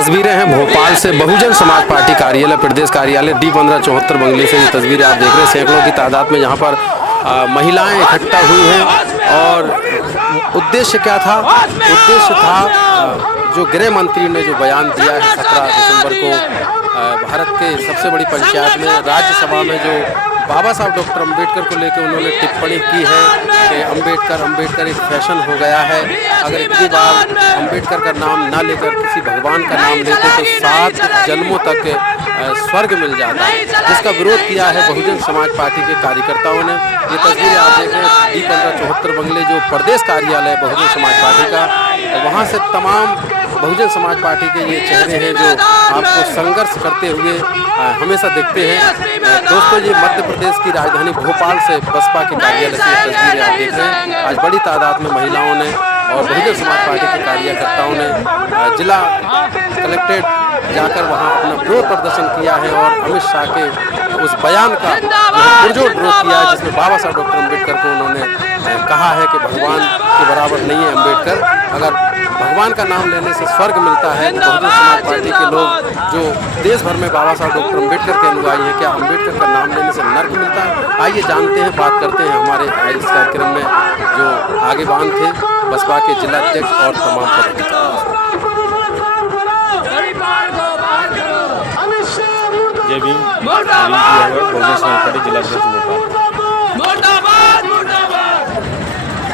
तस्वीरें हैं भोपाल से बहुजन समाज पार्टी कार्यालय प्रदेश कार्यालय D1574 बंगले से। ये तस्वीरें आप देख रहे हैं, सैकड़ों की तादाद में यहाँ पर महिलाएं इकट्ठा हुई हैं। और उद्देश्य क्या था? उद्देश्य था जो गृह मंत्री ने जो बयान दिया है 17 दिसंबर को भारत के सबसे बड़ी पंचायत में राज्यसभा में, जो बाबा साहब डॉक्टर अंबेडकर को लेकर उन्होंने टिप्पणी की है कि अंबेडकर एक फैशन हो गया है। अगर इतनी बार अंबेडकर का नाम ना लेकर किसी भगवान का नाम लेते तो 7 जन्मों तक स्वर्ग मिल जाता है, जिसका विरोध किया है बहुजन समाज पार्टी के कार्यकर्ताओं ने। ये तस्वीरें आप देख रहे हैं D1574 बंगले जो प्रदेश कार्यालय बहुजन समाज पार्टी का, वहाँ से तमाम बहुजन समाज पार्टी के ये चेहरे हैं जो आपको संघर्ष करते हुए हमेशा दिखते हैं। दोस्तों, ये मध्य प्रदेश की राजधानी भोपाल से बसपा के कार्यालय से तस्वीरें आप देख रहे हैं। आज बड़ी तादाद में महिलाओं ने और बहुजन समाज पार्टी के कार्यकर्ताओं ने जिला कलेक्ट्रेट जाकर वहां अपना विरोध प्रदर्शन किया है और अमित शाह के उस बयान का पुरजोर विरोध किया है, जिसमें बाबा साहब डॉक्टर अंबेडकर को उन्होंने कहा है कि भगवान के बराबर नहीं है अंबेडकर। अगर भगवान का नाम लेने से स्वर्ग मिलता है तो बहुजन समाज पार्टी के लोग जो देश भर में बाबा साहब डॉक्टर अंबेडकर के अनुयायी हैं, क्या अंबेडकर का नाम लेने से नर्क मिलता है? आइए जानते हैं, बात करते हैं हमारे इस कार्यक्रम में जो आगेबान थे बसपा के जिला अध्यक्ष और तमाम पदाधिकारी। जय भीम। बहुजन समाज पार्टी जिला अध्यक्ष भोपाल।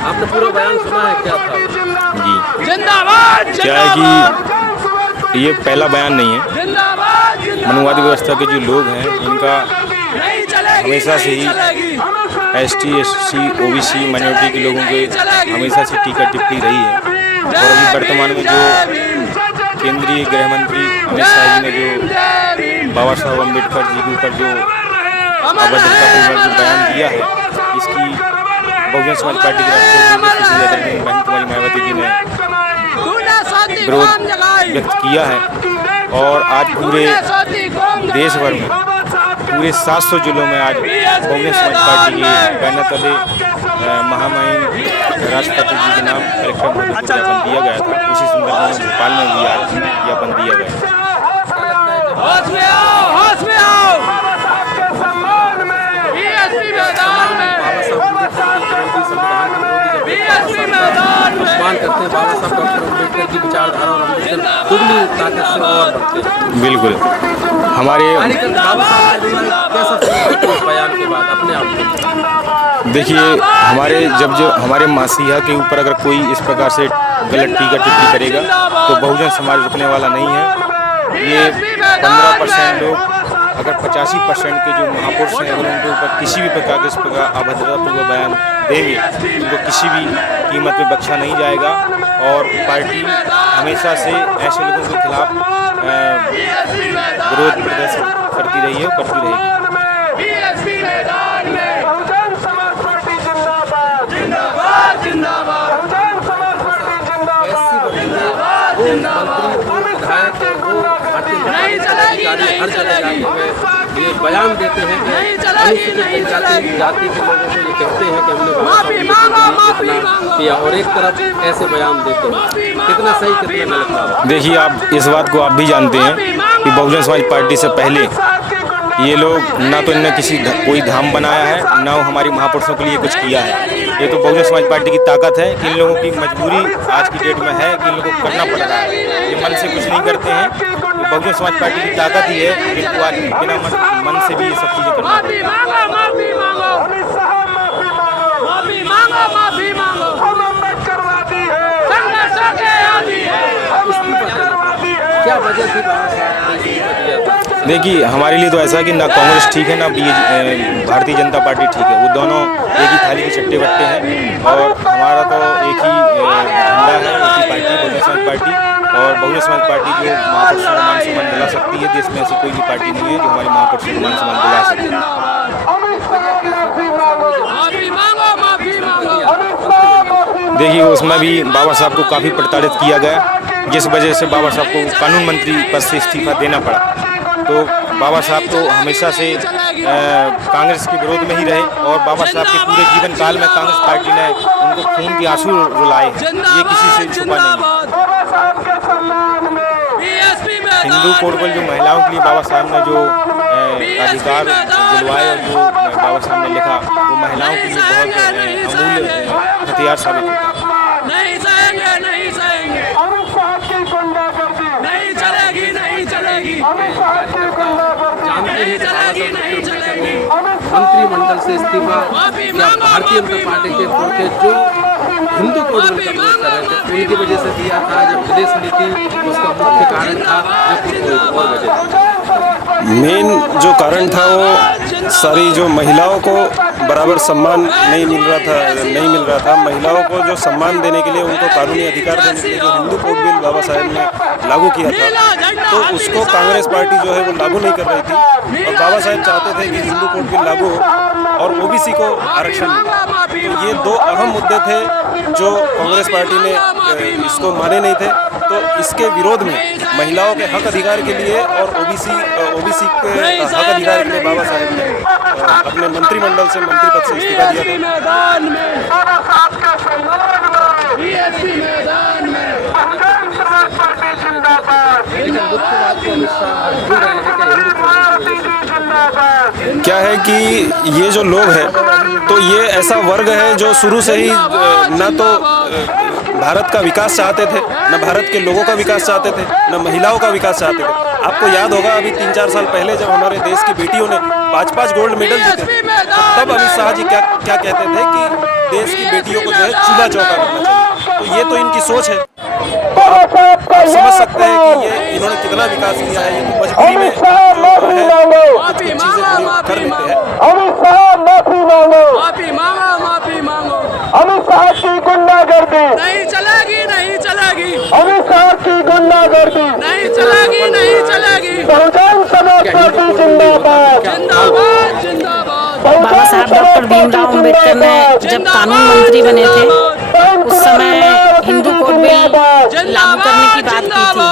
आपने पूरा बयान सुना है, क्या था? जी, क्या है कि ये पहला बयान नहीं है। मनुवादी व्यवस्था के जो लोग हैं इनका हमेशा से ही ST SC OBC माइनॉरिटी के लोगों के हमेशा से टीका टिप्पणी रही है। और अभी वर्तमान में जो केंद्रीय गृह मंत्री अमित शाह जी ने जो बाबा साहब अम्बेडकर जी के ऊपर जो अभद्रतापूर्वक जो बयान दिया है, इसकी बहुजन समाज पार्टी के राष्ट्रीय बहन कुमारी मायावती जी ने विरोध व्यक्त किया है। और आज पूरे देश भर में पूरे 700 जिलों में आज बहुजन समाज पार्टी के बैनर तले महामहिम राष्ट्रपति जी के नाम कलेक्टर में ज्ञापन दिया गया था। उसी संदर्भ में भोपाल में भी आज ज्ञापन दिया गया। करते हैं बाबा साहब डॉक्टर अंबेडकर की विचारधारा और अम्बेडकर दुगनी ताकत से और बढ़ते हैं। बिल्कुल। हमारे बयान के बाद अपने आप देखिए, हमारे मसीहा के ऊपर अगर कोई इस प्रकार से गलत टीका टिप्पणी करेगा तो बहुजन समाज रुकने वाला नहीं है। ये 15% लोग अगर 85% के जो महापुरुष हैं अगर उनके ऊपर किसी भी प्रकार के इस प्रकार अभद्रतापूर्वक बयान देंगे उनको किसी भी कीमत में बख्शा नहीं जाएगा। और पार्टी हमेशा से ऐसे लोगों के खिलाफ विरोध प्रदर्शन करती रही है और करती रहेगी। ये बयान देते हैं कि जाति के लोगों को ये कहते हैं कि हमने किया और एक तरफ ऐसे बयान देते हैं, कितना सही कितना गलत? देखिए, आप इस बात को आप भी जानते हैं कि बहुजन समाज पार्टी से पहले ये लोग ना तो इन्होंने कोई धाम बनाया है, ना हमारी महापुरुषों के लिए कुछ किया है। ये तो बहुजन समाज पार्टी की ताकत है कि इन लोगों की मजबूरी आज की डेट में है कि इन लोगों को करना पड़ रहा है। ये मन से कुछ नहीं करते हैं। ये बहुजन समाज पार्टी की ताकत ही है कि इनको आज बिना मन से भी ये सब चीज़ें करना पड़ती है। क्या वजह थी? देखिए, हमारे लिए तो ऐसा है कि ना कांग्रेस ठीक है ना भारतीय जनता पार्टी ठीक है। वो दोनों एक ही थाली के चट्टे बट्टे हैं और हमारा तो एक ही झंडा है, एक ही पार्टी बहुजन समाज पार्टी। और बहुजन समाज पार्टी जो महापुरुषों को मान सम्मान दिला सकती है, देश में ऐसी कोई भी पार्टी नहीं है जो हमारे महापुरुषों को मान सम्मान दिला सकती है। देखिए, उसमें भी बाबा साहब को काफ़ी प्रताड़ित किया गया, जिस वजह से बाबा साहब को कानून मंत्री पद से इस्तीफा देना पड़ा। तो बाबा साहब तो हमेशा से कांग्रेस के विरोध में ही रहे और बाबा साहब के पूरे जीवन काल में कांग्रेस पार्टी ने उनको खून के आंसू रुलाए हैं। ये किसी से छुपा नहीं है। हिंदू कोड पर जो महिलाओं के लिए बाबा साहब ने जो अधिकार दिलवाए और जो बाबा साहब ने लिखा, वो महिलाओं के लिए बहुत अमूल्य हथियार साबित होता है। नहीं सहेंगे, नहीं सहेंगे, नहीं चलेगी, नहीं चलेगी, नहीं चलेगी, नहीं चलेगी। मंत्रिमंडल से इस्तीफा या भारतीय जनता पार्टी के पुरखे जो हिंदू कोड का विरोध कर रहे थे उनकी वजह से दिया था, जब विदेश नीति उसका मुख्य कारण था, या फिर कोई और वजह थी? मेन जो कारण था वो सारी जो महिलाओं को बराबर सम्मान नहीं मिल रहा था। महिलाओं को जो सम्मान देने के लिए, उनको कानूनी अधिकार देने के लिए जो हिंदू कोड बिल बाबा साहेब ने लागू किया था, तो उसको कांग्रेस पार्टी जो है वो लागू नहीं कर रही थी। और बाबा साहेब चाहते थे कि हिंदू कोड बिल लागू हो और ओबीसी को आरक्षण मिले। तो ये दो अहम मुद्दे थे जो कांग्रेस पार्टी ने इसको माने नहीं थे। तो इसके विरोध में महिलाओं के हक अधिकार के लिए और ओबीसी के हक अधिकार के लिए बाबा साहेब ने अपने मंत्रिमंडल से मंत्री पद से इस्तीफा दिया था। क्या है कि ये जो लोग हैं, तो ये ऐसा वर्ग है जो शुरू से ही ना तो भारत का विकास चाहते थे, न भारत के लोगों का विकास चाहते थे, न महिलाओं का विकास चाहते थे। आपको याद होगा अभी 3-4 साल पहले जब हमारे देश की बेटियों ने 5-5 गोल्ड मेडल जीते, तब अमित शाह जी क्या कहते थे कि देश की बेटियों को जो है चूल्हा चौका करना चाहिए। तो ये तो इनकी सोच है। आप समझ सकते हैं कि ये इन्होंने कितना विकास किया है। ये तो मजबूरी में चीजें कर लेते हैं। अमित शाह माफी मांगो, माफी मांगो, माफी मांगो। अमित शाह की गुंडागर्दी नहीं चलेगी, नहीं चलेगी। अमित शाह की गुंडागर्दी नहीं चलेगी, नहीं चलेगी। बहुजन समाज पार्टी जिंदाबाद, जिंदाबाद, जिंदाबाद। बाबा साहब डॉक्टर भीमराव अम्बेडकर ने जब कानून मंत्री बने थे, उस समय हिंदू कोड बिल लागू करने की बात की थी।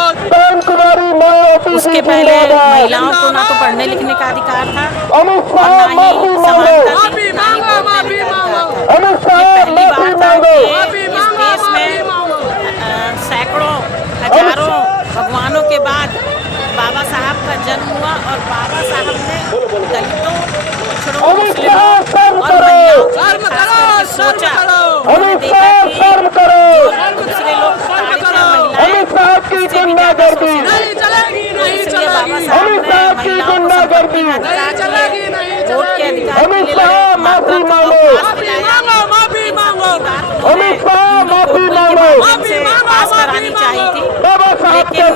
उसके पहले महिलाओं को ना तो पढ़ने लिखने का अधिकार था और ना ही समानता थी, ना ही वोट देने का अधिकार था। ये पहली बार था कि इस देश में सैकड़ों हजारों भगवानों के बाद बाबा साहब का जन्म हुआ और बाबा साहब ने दलितों, पिछड़ों, मुस्लिमों और महिलाओं के लिए सोचा। उन्होंने देखा कि जो दूसरे लोग ताड़ित हैं, महिलाएं उससे भी ज्यादा शोषित हैं। इसलिए बाबा साहब ने महिलाओं को संपत्ति का अधिकार दिया, वोट के अधिकार के लिए लड़े, मातृत्व को पास दिलाया। पास करानी चाहिए थी, लेकिन जब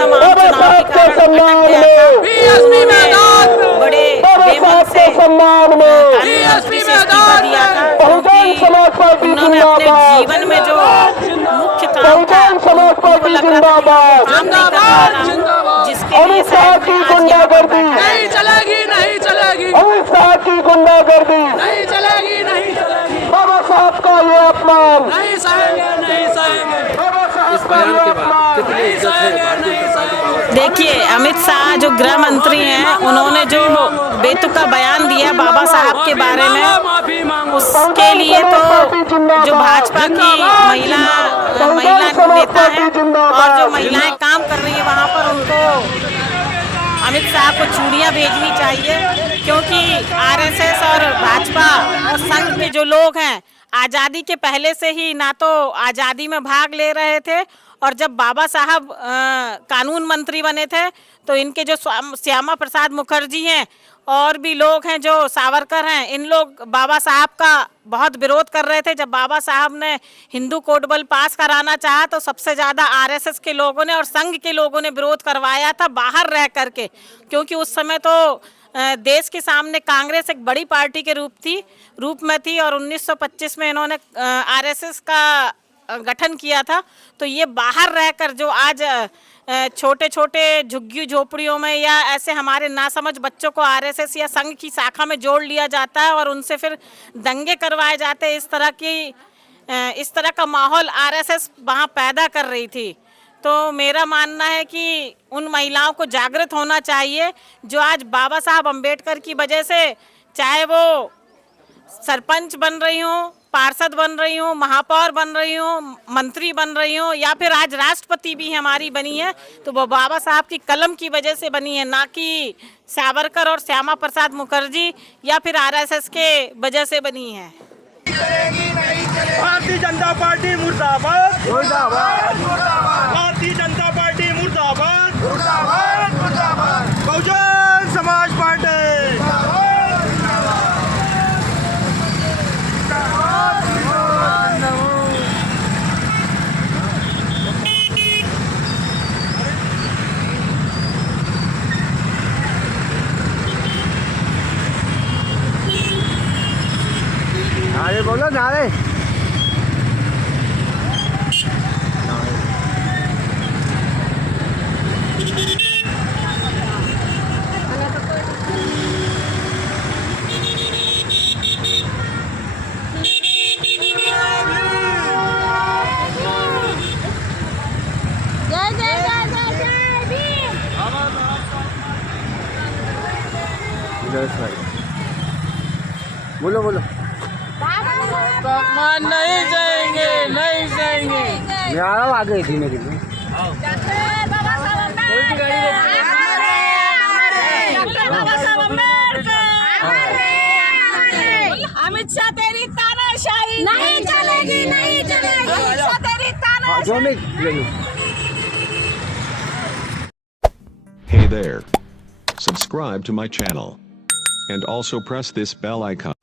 तमाम चुनाव के कारण अटक गया था, बड़े बेमन से कानून मंत्री से इस्तीफा दिया था, क्योंकि उन्होंने अपने जीवन में जो मुख्य काम था उनको लग रहा था काम नहीं कर पा रहा, जिसके लिए शायद मैं आज यहाँ पर बैठा। नहीं चलेगी, नहीं चलेगी। अमित शाह की गुंडागर्दी नहीं चलेगी, नहीं चलेगी। बाबा साहब का ये अपमान नहीं सहेंगे, नहीं सहेंगे। इस बयान के बाद कितनी इज्जत है भारतीय जनता पार्टी? देखिए, अमित शाह जो गृह मंत्री हैं, उन्होंने जो बेतुका बयान दिया बाबा साहब के बारे में, उसके लिए तो जो भाजपा की महिला नेता है और जो महिलाएं काम कर रही है वहाँ पर, उनको अमित शाह को चूड़ियाँ भेजनी चाहिए। क्योंकि आरएसएस और भाजपा और संघ के जो लोग हैं, आज़ादी के पहले से ही ना तो आज़ादी में भाग ले रहे थे, और जब बाबा साहब कानून मंत्री बने थे तो इनके जो श्यामा प्रसाद मुखर्जी हैं और भी लोग हैं जो सावरकर हैं, इन लोग बाबा साहब का बहुत विरोध कर रहे थे। जब बाबा साहब ने हिंदू कोड बिल पास कराना चाहा तो सबसे ज़्यादा आरएसएस के लोगों ने और संघ के लोगों ने विरोध करवाया था बाहर रह करके, क्योंकि उस समय तो देश के सामने कांग्रेस एक बड़ी पार्टी के रूप में थी और 1925 में इन्होंने आरएसएस का गठन किया था। तो ये बाहर रहकर जो आज छोटे छोटे झुग्गी झोपड़ियों में या ऐसे हमारे नासमझ बच्चों को आरएसएस या संघ की शाखा में जोड़ लिया जाता है और उनसे फिर दंगे करवाए जाते हैं, इस तरह का माहौल आरएसएस वहाँ पैदा कर रही थी। तो मेरा मानना है कि उन महिलाओं को जागृत होना चाहिए जो आज बाबा साहब अम्बेडकर की वजह से, चाहे वो सरपंच बन रही हों, पार्षद बन रही हूँ, महापौर बन रही हूँ, मंत्री बन रही हूँ, या फिर आज राष्ट्रपति भी हमारी बनी है, तो वो बाबा साहब की कलम की वजह से बनी है, ना कि सावरकर और श्यामा प्रसाद मुखर्जी या फिर आरएसएस के वजह से बनी है। भारतीय जनता पार्टी मुर्दाबाद, मुर्दाबाद, मुर्दाबाद। भारतीय जनता पार्टी मुर्दाबाद, मुर्दाबाद, मुर्दाबाद। बहुजन समाज पार्टी नारे बोलो, नारे। बोलो बोलो। तापमान नहीं जाएंगे, नहीं जाएंगे। मैं आ रहा हूँ आगे धीमे धीमे। अमित शाह तेरी तानाशाही नहीं चलेगी, नहीं चलेगी। अमित शाह तेरी तानाशाही। Hey there. Subscribe to my channel. And also press this bell icon.